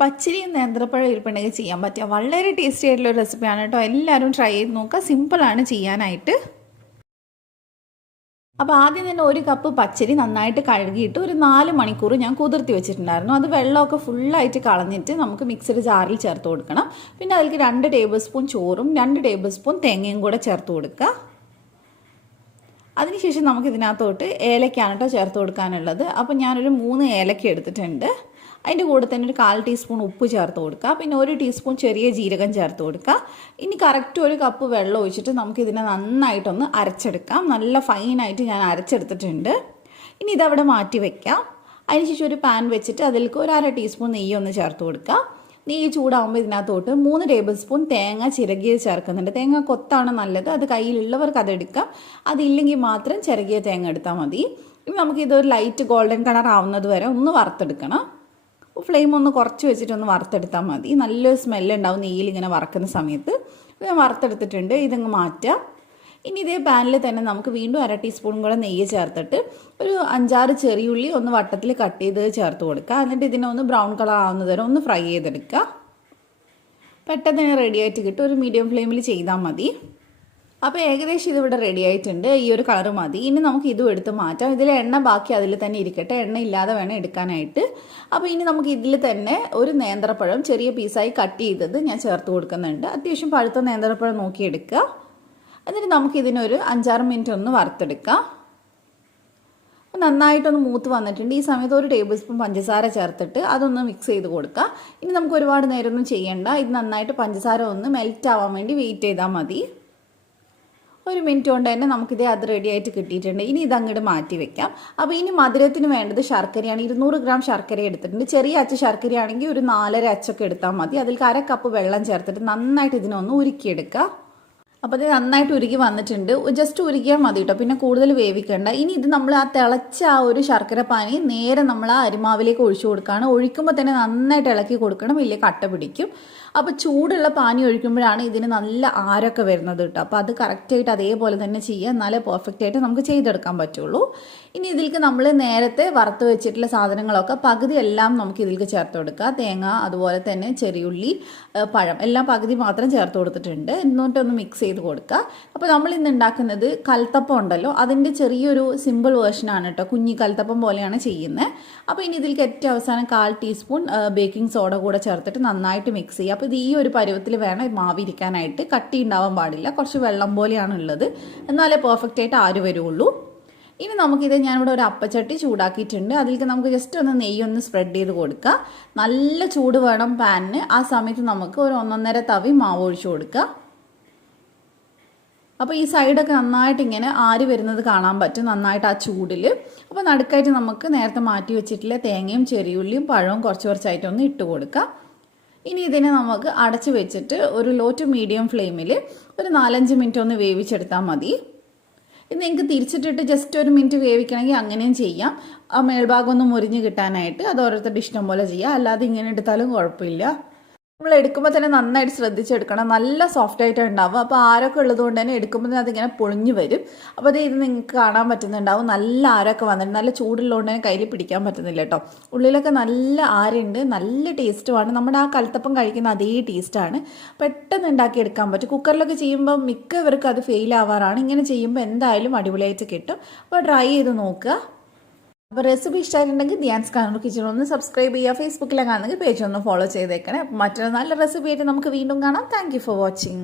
പച്ചരിയും നേന്ത്രപ്പഴം ഇരിപ്പുണ്ടെങ്കിൽ ചെയ്യാൻ പറ്റുക. വളരെ ടേസ്റ്റി ആയിട്ടുള്ള ഒരു റെസിപ്പിയാണ് കേട്ടോ. എല്ലാവരും ട്രൈ ചെയ്ത് നോക്കുക. സിമ്പിളാണ് ചെയ്യാനായിട്ട്. അപ്പോൾ ആദ്യം തന്നെ ഒരു കപ്പ് പച്ചരി നന്നായിട്ട് കഴുകിയിട്ട് ഒരു നാല് മണിക്കൂർ ഞാൻ കുതിർത്തി വെച്ചിട്ടുണ്ടായിരുന്നു. അത് വെള്ളമൊക്കെ ഫുള്ളായിട്ട് കളഞ്ഞിട്ട് നമുക്ക് മിക്സഡ് ജാറിൽ ചേർത്ത് കൊടുക്കണം. പിന്നെ അതിലേക്ക് രണ്ട് ടേബിൾ സ്പൂൺ ചോറും രണ്ട് ടേബിൾ സ്പൂൺ തേങ്ങയും കൂടെ ചേർത്ത് കൊടുക്കുക. അതിനുശേഷം നമുക്ക് ഇതിനകത്തോട്ട് ഏലക്കാണ് കേട്ടോ ചേർത്ത് കൊടുക്കാനുള്ളത്. അപ്പോൾ ഞാനൊരു മൂന്ന് ഏലക്ക എടുത്തിട്ടുണ്ട്. അതിന്റെ കൂടെ തന്നെ ഒരു കാൽ ടീസ്പൂൺ ഉപ്പ് ചേർത്ത് കൊടുക്കുക പിന്നെ ഒരു ടീസ്പൂൺ ചെറിയ ജീരകം ചേർത്ത് കൊടുക്കുക ഇനി കറക്റ്റ് ഒരു കപ്പ് വെള്ളം ഒഴിച്ചിട്ട് നമുക്കിതിനെ നന്നായിട്ടൊന്ന് അരച്ചെടുക്കാം. നല്ല ഫൈനായിട്ട് ഞാൻ അരച്ചെടുത്തിട്ടുണ്ട്. ഇനി ഇതവിടെ മാറ്റി വെക്കാം. അതിനുശേഷം ഒരു പാൻ വെച്ചിട്ട് അതിലേക്ക് ഒരു അര ടീസ്പൂൺ നെയ്യ് ഒന്ന് ചേർത്ത് കൊടുക്കുക നെയ്യ് ചൂടാകുമ്പോൾ ഇതിനകത്തോട്ട് മൂന്ന് ടേബിൾ സ്പൂൺ തേങ്ങ ചിരകിയത് ചേർക്കുന്നുണ്ട്. തേങ്ങ കൊത്താണ് നല്ലത്. അത് കയ്യിലുള്ളവർക്ക് അത് എടുക്കാം. അതില്ലെങ്കിൽ മാത്രം ചിരകിയ തേങ്ങ എടുത്താൽ മതി. ഇനി നമുക്ക് ഒരു ലൈറ്റ് ഗോൾഡൻ കളർ ആവുന്നത് വരെ ഒന്ന് വറുത്തെടുക്കണം. ഫ്ലെയിം ഒന്ന് കുറച്ച് വെച്ചിട്ട് ഒന്ന് വറുത്തെടുത്താൽ മതി. നല്ലൊരു സ്മെല്ലുണ്ടാവും നെയ്യിൽ ഇങ്ങനെ വറക്കുന്ന സമയത്ത്. ഞാൻ വറുത്തെടുത്തിട്ടുണ്ട്. ഇതങ്ങ് മാറ്റാം. ഇനി ഇതേ പാനിൽ തന്നെ നമുക്ക് വീണ്ടും അര ടീസ്പൂൺ കൂടെ നെയ്യ് ചേർത്തിട്ട് ഒരു അഞ്ചാറ് ചെറിയുള്ളി ഒന്ന് വട്ടത്തിൽ കട്ട് ചെയ്ത് ചേർത്ത് കൊടുക്കുക. എന്നിട്ട് ഇതിനെ ഒന്ന് ബ്രൗൺ കളർ ആവുന്നത് വരെ ഒന്ന് ഫ്രൈ ചെയ്തെടുക്കുക. പെട്ടെന്ന് റെഡി ആയിട്ട് കിട്ടും. ഒരു മീഡിയം ഫ്ലെയിമിൽ ചെയ്താൽ മതി. അപ്പോൾ ഏകദേശം ഇതിവിടെ റെഡി ആയിട്ടുണ്ട്. ഈ ഒരു കളർ മതി. ഇനി നമുക്ക് ഇതും എടുത്ത് മാറ്റാം. ഇതിൽ എണ്ണ ബാക്കി അതിൽ തന്നെ ഇരിക്കട്ടെ. എണ്ണ ഇല്ലാതെ വേണം എടുക്കാനായിട്ട്. അപ്പോൾ ഇനി നമുക്ക് ഇതിൽ തന്നെ ഒരു നേന്ത്രപ്പഴം ചെറിയ പീസായി കട്ട് ചെയ്തത് ഞാൻ ചേർത്ത് കൊടുക്കുന്നുണ്ട്. അത്യാവശ്യം പഴുത്ത നേന്ത്രപ്പഴം നോക്കി എടുക്കുക എന്നിട്ട് നമുക്ക് ഇതിനൊരു അഞ്ചാറ് മിനിറ്റ് ഒന്ന് വറുത്തെടുക്കാം. നന്നായിട്ടൊന്ന് മൂത്ത് വന്നിട്ടുണ്ട്. ഈ സമയത്ത് ഒരു ടേബിൾ സ്പൂൺ പഞ്ചസാര ചേർത്തിട്ട് അതൊന്ന് മിക്സ് ചെയ്ത് കൊടുക്കുക ഇനി നമുക്ക് ഒരുപാട് നേരമൊന്നും ചെയ്യേണ്ട. ഇത് നന്നായിട്ട് പഞ്ചസാര ഒന്ന് മെൽറ്റ് ആവാൻ വേണ്ടി വെയിറ്റ് ചെയ്താൽ മതി. ഒരു മിനിറ്റ് കൊണ്ട് തന്നെ നമുക്കിത് അത് റെഡി ആയിട്ട് കിട്ടിയിട്ടുണ്ട്. ഇനി ഇത് അങ്ങോട്ട് മാറ്റി വെക്കാം. അപ്പോൾ ഇനി മധുരത്തിന് വേണ്ടത് ശർക്കരയാണ്. ഇരുന്നൂറ് ഗ്രാം ശർക്കര എടുത്തിട്ടുണ്ട്. ചെറിയ അച്ച ശർക്കരയാണെങ്കിൽ ഒരു നാലര അച്ചൊക്കെ എടുത്താൽ മതി. അതിൽ അര കപ്പ് വെള്ളം ചേർത്തിട്ട് നന്നായിട്ട് ഇതിനൊന്ന് ഉരുക്കിയെടുക്കുക. അപ്പോൾ ഇത് നന്നായിട്ട് ഉരുകി വന്നിട്ടുണ്ട്. ജസ്റ്റ് ഉരുകിയാൽ മതി കേട്ടോ പിന്നെ കൂടുതൽ വേവിക്കേണ്ട. ഇനി ഇത് നമ്മൾ ആ തിളച്ച ആ ഒരു ശർക്കര പാനി നേരെ നമ്മൾ ആ അരിമാവിലേക്ക് ഒഴിച്ചു കൊടുക്കുകയാണ് ഒഴിക്കുമ്പോൾ തന്നെ നന്നായിട്ട് ഇളക്കി കൊടുക്കണം. വലിയ കട്ട പിടിക്കും. അപ്പോൾ ചൂടുള്ള പാനി ഒഴിക്കുമ്പോഴാണ് ഇതിന് നല്ല ആരൊക്കെ വരുന്നത് കേട്ടോ അപ്പോൾ അത് കറക്റ്റായിട്ട് അതേപോലെ തന്നെ ചെയ്യുക എന്നാലേ പെർഫെക്റ്റ് ആയിട്ട് നമുക്ക് ചെയ്തെടുക്കാൻ പറ്റുള്ളൂ. ഇനി ഇതിലേക്ക് നമ്മൾ നേരത്തെ വറുത്ത് വെച്ചിട്ടുള്ള സാധനങ്ങളൊക്കെ പകുതി എല്ലാം നമുക്ക് ഇതിലേക്ക് ചേർത്ത് കൊടുക്കുക തേങ്ങ അതുപോലെ തന്നെ ചെറിയുള്ളി പഴം എല്ലാം പകുതി മാത്രം ചേർത്ത് കൊടുത്തിട്ടുണ്ട്. എന്നിട്ടൊന്ന് മിക്സ് കൊടുക്കുക അപ്പോൾ നമ്മൾ ഇന്ന് ഉണ്ടാക്കുന്നത് കൽത്തപ്പം ഉണ്ടല്ലോ. അതിന്റെ ചെറിയൊരു സിമ്പിൾ വേർഷനാണ് കേട്ടോ കുഞ്ഞി കൽത്തപ്പം പോലെയാണ് ചെയ്യുന്നത് അപ്പോൾ ഇനി ഇതിലേക്ക് ഏറ്റവും അവസാനം കാൽ ടീസ്പൂൺ ബേക്കിംഗ് സോഡ കൂടെ ചേർത്തിട്ട് നന്നായിട്ട് മിക്സ് ചെയ്യുക. അപ്പോൾ ഇത് ഈ ഒരു പരുവത്തിൽ വേണം മാവിരിക്കാനായിട്ട് കട്ടി ഉണ്ടാവാൻ പാടില്ല. കുറച്ച് വെള്ളം പോലെയാണ് ഉള്ളത്. എന്നാലേ പെർഫെക്റ്റ് ആയിട്ട് ആര് വരുള്ളൂ. ഇനി നമുക്കിത് ഞാനിവിടെ ഒരു അപ്പച്ചട്ടി ചൂടാക്കിയിട്ടുണ്ട്. അതിലേക്ക് നമുക്ക് ജസ്റ്റ് ഒന്ന് നെയ്യ് ഒന്ന് സ്പ്രെഡ് ചെയ്ത് കൊടുക്കുക നല്ല ചൂട് വേണം പാനിന് ആ സമയത്ത് നമുക്ക് ഒരു ഒന്നൊന്നര തവി മാവ് ഒഴിച്ചു കൊടുക്കുക അപ്പോൾ ഈ സൈഡൊക്കെ നന്നായിട്ട് ഇങ്ങനെ ആര് വരുന്നത് കാണാൻ പറ്റും നന്നായിട്ട് ആ ചൂടിൽ അപ്പോൾ നടുക്കായിട്ട് നമുക്ക് നേരത്തെ മാറ്റി വെച്ചിട്ടുള്ള തേങ്ങയും ചെറിയുള്ളിയും പഴവും കുറച്ച് കുറച്ചായിട്ടൊന്ന് ഇട്ട് കൊടുക്കാം. ഇനി ഇതിനെ നമുക്ക് അടച്ച് വെച്ചിട്ട് ഒരു ലോ ടു മീഡിയം ഫ്ലെയിമിൽ ഒരു നാലഞ്ച് മിനിറ്റ് ഒന്ന് വേവിച്ചെടുത്താൽ മതി. ഇത് നിങ്ങൾക്ക് തിരിച്ചിട്ടിട്ട് ജസ്റ്റ് ഒരു മിനിറ്റ് വേവിക്കണമെങ്കിൽ അങ്ങനെയും ചെയ്യാം. ആ മേൽഭാഗം ഒന്ന് മുരിഞ്ഞ് കിട്ടാനായിട്ട് അത് ഓരോരുത്തരുടെ ഇഷ്ടം പോലെ ചെയ്യാം. അല്ലാതെ ഇങ്ങനെ എടുത്താലും കുഴപ്പമില്ല. നമ്മൾ എടുക്കുമ്പോൾ തന്നെ നന്നായിട്ട് ശ്രദ്ധിച്ചെടുക്കണം. നല്ല സോഫ്റ്റ് ആയിട്ട് ഉണ്ടാവും അപ്പോൾ ആരൊക്കെ ഉള്ളതുകൊണ്ട് തന്നെ എടുക്കുമ്പോൾ തന്നെ അതിങ്ങനെ പൊളിഞ്ഞു വരും. അപ്പോൾ അത് ഇത് നിങ്ങൾക്ക് കാണാൻ പറ്റുന്നുണ്ടാവും. നല്ല ആരൊക്കെ വന്നിട്ട് നല്ല ചൂടുള്ളതുകൊണ്ട് തന്നെ കയ്യിൽ പിടിക്കാൻ പറ്റുന്നില്ല കേട്ടോ. ഉള്ളിലൊക്കെ നല്ല ആരുണ്ട് നല്ല ടേസ്റ്റുമാണ് നമ്മുടെ ആ കലത്തപ്പം കഴിക്കുന്ന അതേ ടേസ്റ്റാണ് പെട്ടെന്ന് ഉണ്ടാക്കിയെടുക്കാൻ പറ്റും. കുക്കറിലൊക്കെ ചെയ്യുമ്പോൾ മിക്കവർക്കും അത് ഫെയിൽ ആവാറാണ്. ഇങ്ങനെ ചെയ്യുമ്പോൾ എന്തായാലും അടിപൊളിയായിട്ട് കിട്ടും. അപ്പോൾ ട്രൈ ചെയ്ത് നോക്കുക. അപ്പോൾ റെസിപ്പി ഇഷ്ടമായിട്ടുണ്ടെങ്കിൽ ധ്യാൻസ് കാണുന്ന കിച്ചൺ ഒന്ന് സബ്സ്ക്രൈബ് ചെയ്യുക ഫേസ്ബുക്കിലെ കാണുന്നെങ്കിൽ പേജ് ഒന്ന് ഫോളോ ചെയ്തേക്കണേ. മറ്റൊരു നല്ല റെസിപ്പി ആയിട്ട് നമുക്ക് വീണ്ടും കാണാം. Thank for watching